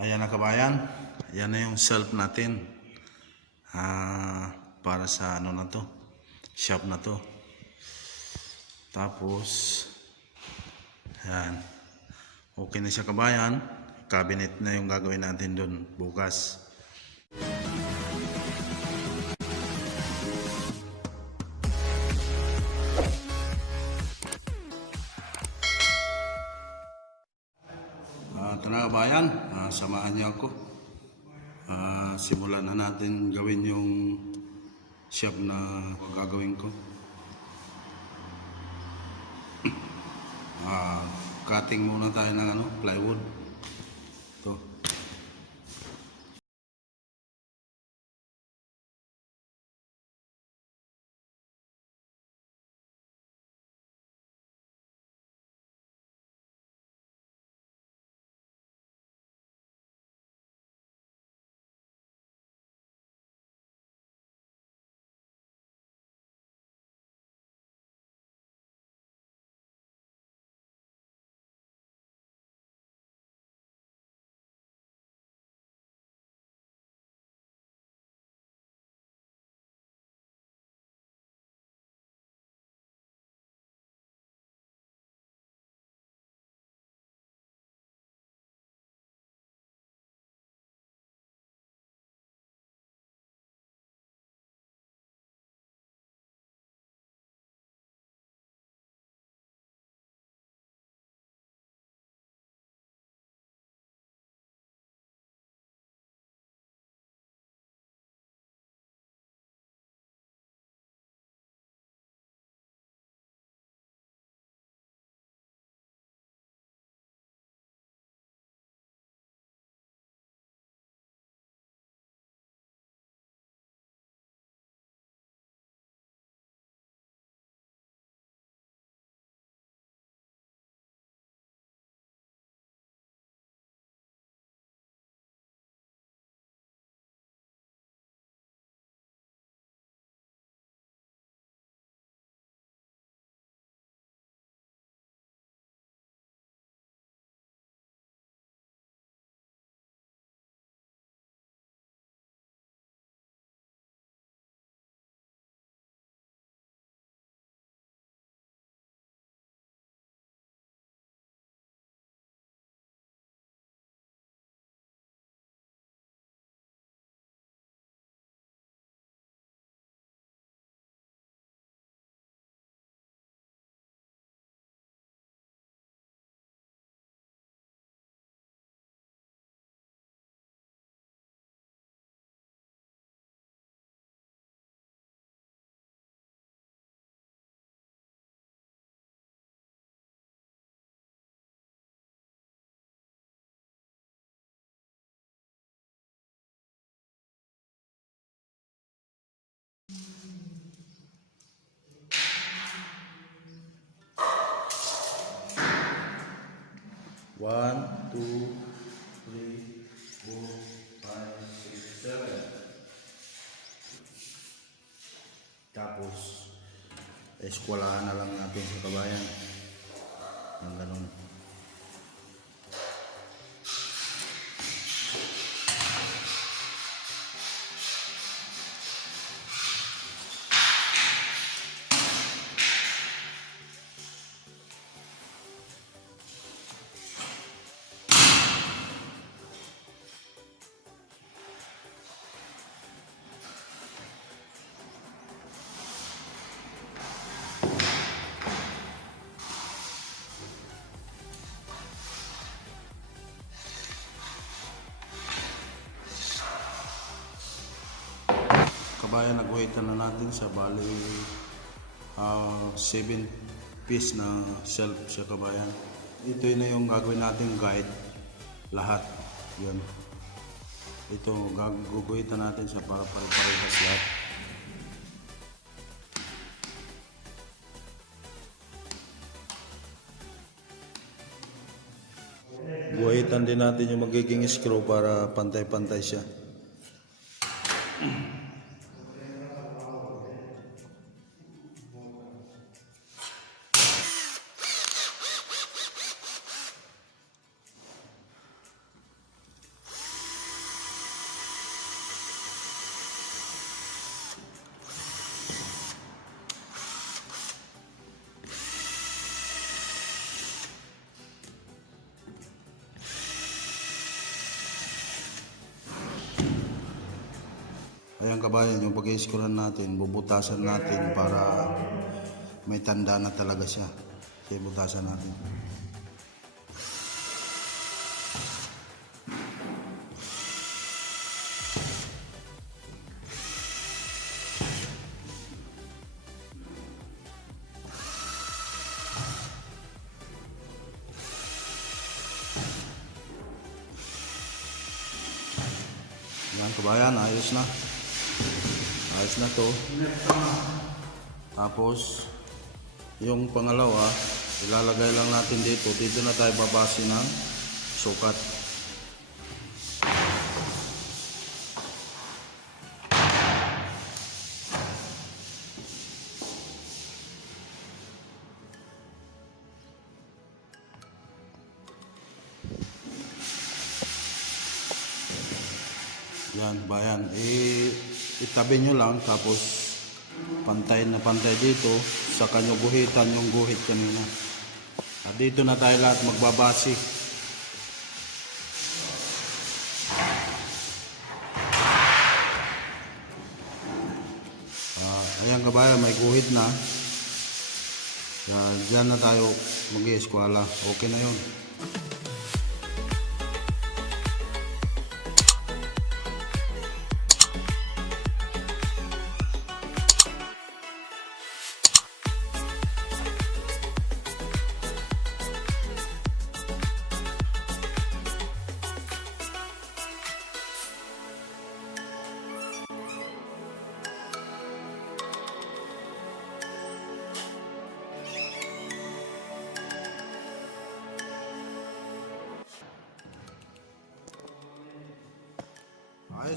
Ayan na kabayan. Ayan na yung shelf natin. Ah, para sa ano na to. Shop na to. Tapos, ayan. Okay na siya kabayan. Cabinet na yung gagawin natin doon bukas. Niyo ako. Ah, simulan na natin gawin yung shop na gagawin ko. Ah, cutting muna tayo ng ano, plywood. 1, 2, 3, 4, 5, 6, 7. Tapos, eskwalahan na lang natin sa kabayan. Ang ganun. Kabayan, nag-waitan na natin sa bali 7 piece na shelf sa kabayan. Ito na yung gagawin natin guide. Lahat. Yan. Ito, gaguguhitan natin sa para pare-parehas lahat. Guhitan din natin yung magiging screw para pantay-pantay siya. Ayan kabayan, yung pag-i-scrollan natin, bubutasan natin para may tanda na talaga siya. Kaya butasan natin. Tapos, yung pangalawa, ilalagay lang natin dito. Dito na tayo babase ng sukat. Yan, bayan. I, itabi nyo lang, tapos pantay na pantay dito, sa kanyo guhitan yung guhit kanina. At dito na tayo lahat magbabasi. Ah, ayan kabayan, may guhit na. Yan, dyan na tayo mag-eskwala. Okay na yun.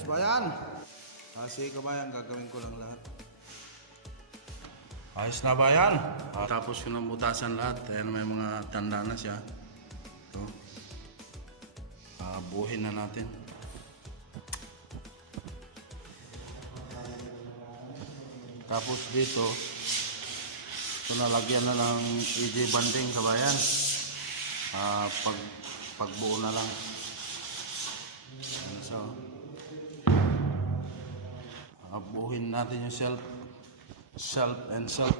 Ayos ba yan? Ah, kabayan, gagawin ko lang lahat. Ayos na ba yan? Ah, tapos ko ng butasan lahat. Ayan may mga tanda na siya. Ito. Ah, buhin na natin. Tapos dito, ito nalagyan na ng EJ banding kabayan. Ah, pag, pagbuo na lang. Abuhin natin yung self self and self.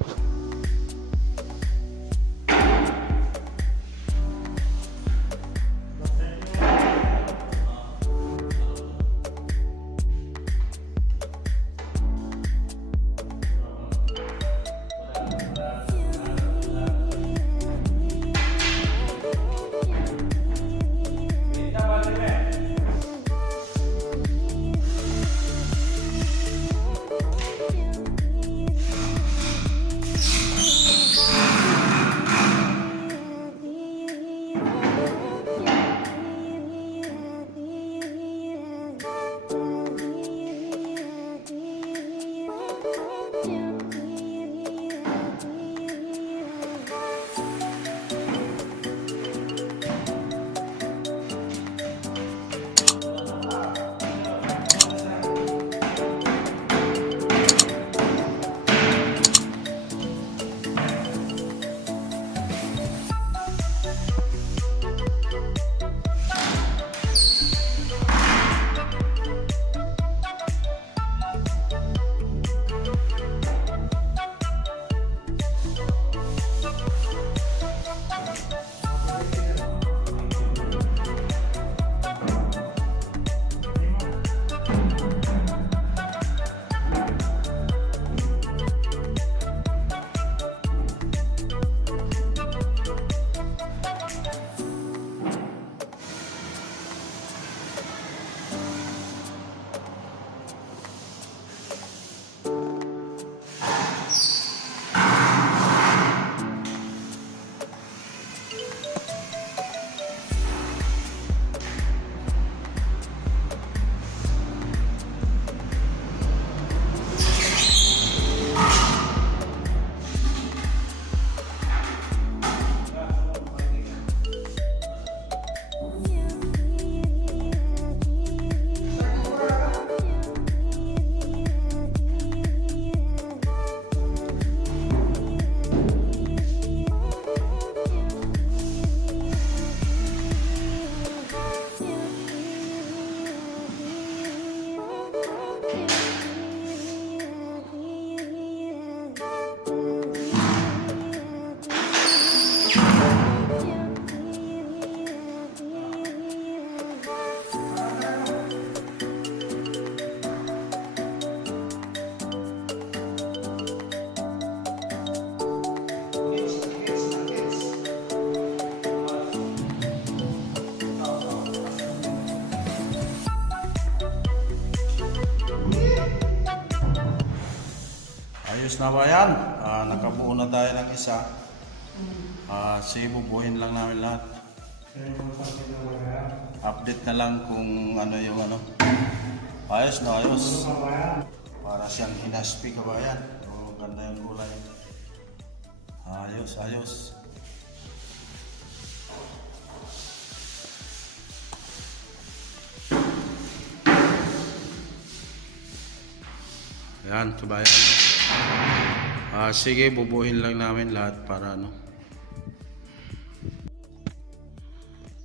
Ayos na ba yan? Ah, nakabuo na tayo ng isa. Ah, sige, bubuhin lang namin lahat. Update na lang kung ano yung ano. Ayos na ayos. Para siyang hinaspi ka ba yan? O, ganda yung kulay. Ayos, ayos. Yan, kabayan. Ah, sige, bubuhin lang namin lahat para ano.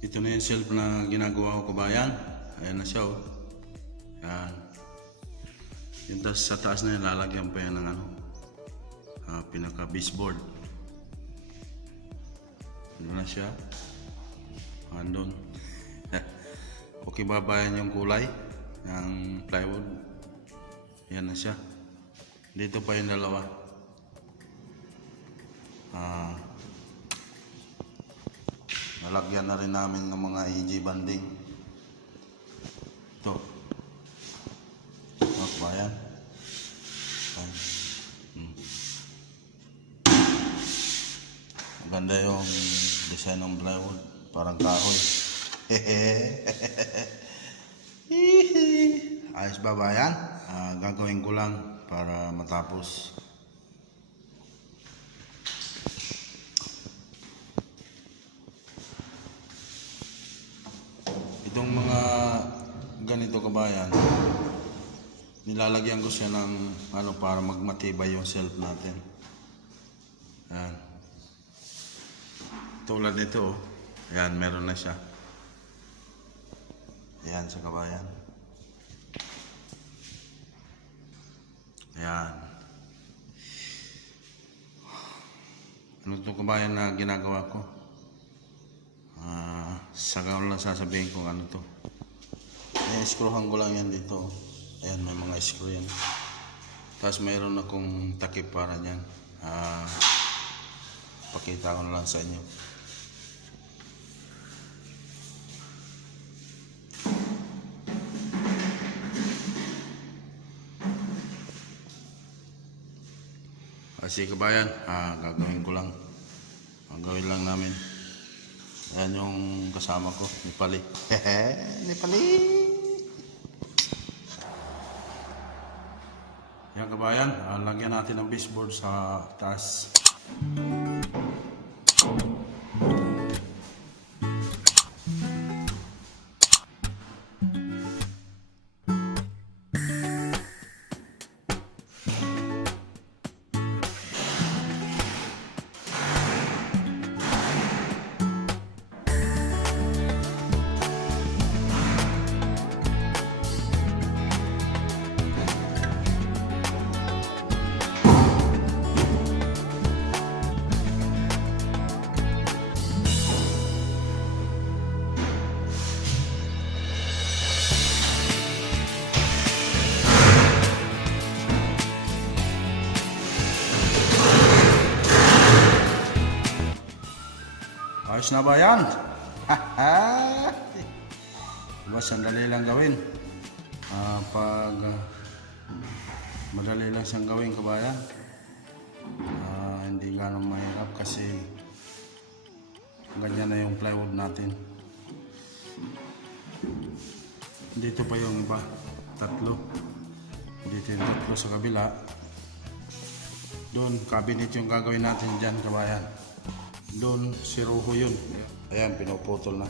Ito na yung shelf na ginagawa ko kabayan. Ayan na siya oh. Yan. Yung tas, sa taas na yan, lalagyan pa yan ng ano. Ah, pinaka baseboard. Ano na siya? Andun. okay babayan yung kulay ng plywood. Yan na siya. Dito pa yung dalawa. Ah, nalagyan na rin namin ng mga EG banding. Ito. Ito ba yan? Hmm. Maganda yung design ng plywood. Parang kahoy. Ayos ba ba yan? Ah, gagawin ko lang para matapos. Itong mga ganito kabayan, nilalagyan ko siya ng ano para magmatibay yung self natin. Ayan. Tulad nito, oh. ayan, meron na siya. Ayan sa kabayan. Ayan. Ano to kabayan na ginagawa ko? Ah, saka ko lang sasabihin kung ano to. Eh, screwhan ko lang yan dito. Ayan, may mga screw yan. Tapos mayroon akong takip para dyan. Ah, pakita ko na lang sa inyo. Kasi kabayan, ah, gagawin ko lang. Gagawin lang namin. Ayan yung kasama ko, ni Pali. ni Pali! Yan kabayan, ah, lagyan natin ng baseboard sa taas. Ayos na ba yan? diba, sandali lang gawin. Ah, pag ah, madali lang siyang gawin kabayan. Ah, hindi ganong mahirap kasi ganyan na yung plywood natin. Dito pa yung iba, tatlo. Dito yung tatlo sa kabila. Doon, cabinet yung gagawin natin dyan, kabayan. Doon, si Rojo yun. Ayan, pinuputol na.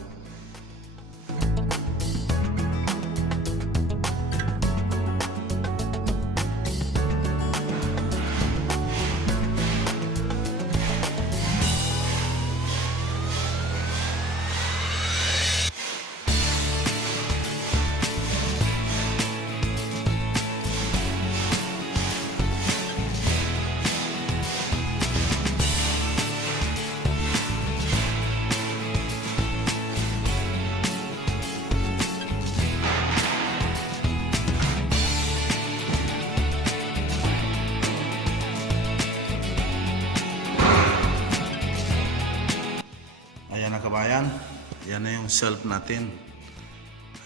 Shelf natin.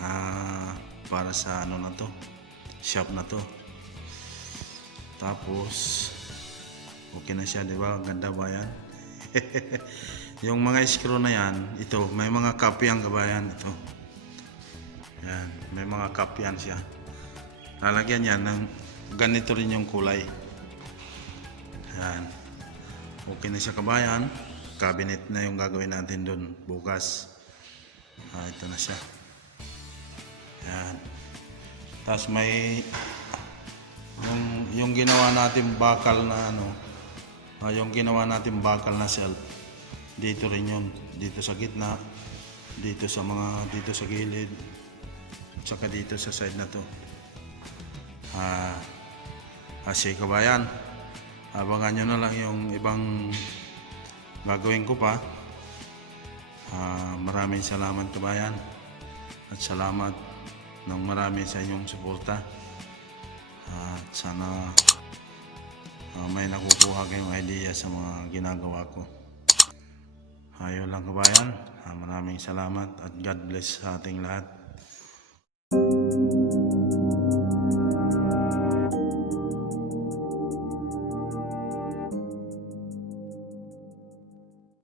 Ah, para sa ano na to. Shop na to. Tapos, Okay na siya, di ba? Ganda ba yan? yung mga screw na yan, ito, may mga cup yan kabayan. Ito. Yan, may mga cup yan siya. Lalagyan yan ng ganito rin yung kulay. Yan. Okay na siya kabayan. Cabinet na yung gagawin natin doon bukas. Ah, ito na siya. Yan. Tapos may yung, yung ginawa natin bakal na ano, ah, yung ginawa natin bakal na shelf, dito rin yun. Dito sa gitna, dito sa mga, dito sa gilid, tsaka dito sa side na to. Ah, kasi kabayan, abangan nyo na lang yung ibang gagawin ko pa. Ah, maraming salamat kabayan at salamat ng marami sa inyong suporta. At sana ah, may nakukuha kayong idea sa mga ginagawa ko. Ayun lang kabayan. Ah, maraming salamat at God bless sa ating lahat.